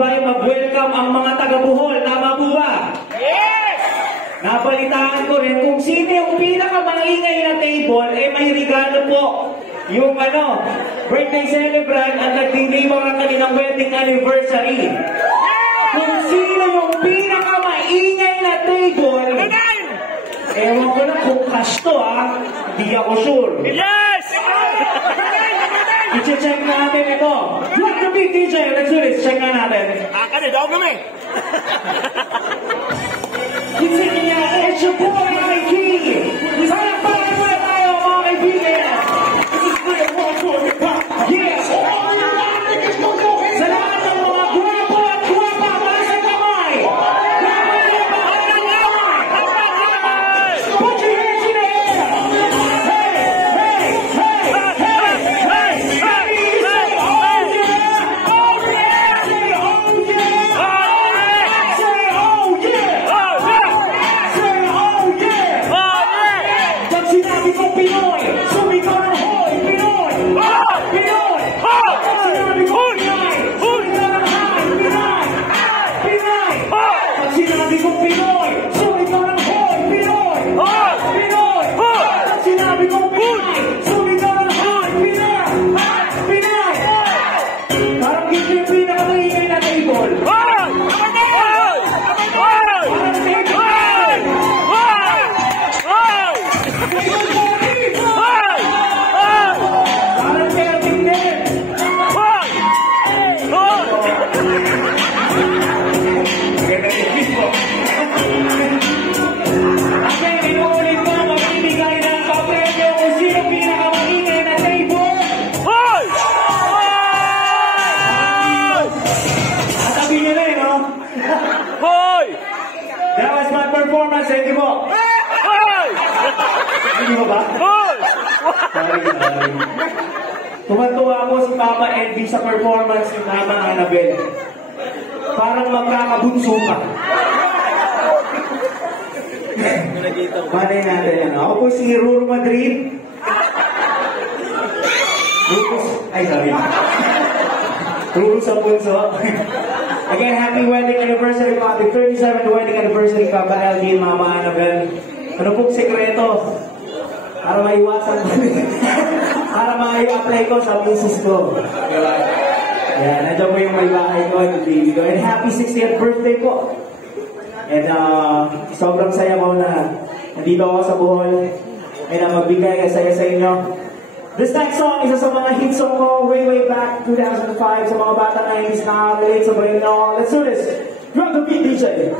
ba ay mag-welcome ang mga taga-Bohol? Tama po ba? Yes! Nabalitaan ko rin kung sino yung pinakamaingay na table, eh may regalo po. Yung birthday celebrant at nagdiriwang ang kanilang wedding anniversary. Kung sino yung pinakamaingay na table, ewan ko na kung cash to hindi ako sure. Yes! I-check natin ito. Look the big DJ, let's do this. Check na natin. Akan eh, daw kami. Isip niya, it's your boy, IG. Sana parang muna tayo, mga kaibigan. Yes! Sa lahat ng mga guwapo at guwapa, para sa kamay! Put your hands in the air! Hey! Hey! Hey! Hey! Hey! Say, oh yeah! Oh yeah! Say, oh yeah! Say, oh yeah! Say, oh yeah! Pag sinabi ko Pinoy, sumigaw ng hoy! Pinoy! Pinoy! Pag sinabi ko Pinay, sumigaw ng hay! Pinay! Pinay! Pag sinabi ko Pinoy, sumigaw ng hoy! Pinoy! Pinoy! Pag sinabi ko Pinay, sumigaw ng hay! Pinay! Pinay! Parang ito yung pinakamaingay na table. Parang table din. Okay, inuulit ko, magbibigay ng papremyo kung sino pinakamaingay na table. At sabi niyo na no? That was my performance, thank you po. Hindi mo ba? Sorry. Tuwa-tuwa ako si Papa Envy sa performance ni Mama Annabel. Parang magkakabunso pa. Malay natin yan. Ako po si Ruru Madrid. Ruru sa punso. Again, happy wedding anniversary po. Happy 37th wedding anniversary, Papa LG and Mama Annabel. Ano pong sekreto? Para maiwasan ko. Para ma-apply ko sa misis ko. Diba? Yan, nandiyan po yung may bahay ko, yung baby ko. And happy 60th birthday po. And sobrang saya ko na nandito ako sa Bohol. And magbigay kasaya sa inyo. This next song, isa sa mga hit song ko way back 2005 sa mga bata na hindi nakaka-relate sa brain. Let's do this. Drop the beat, DJ.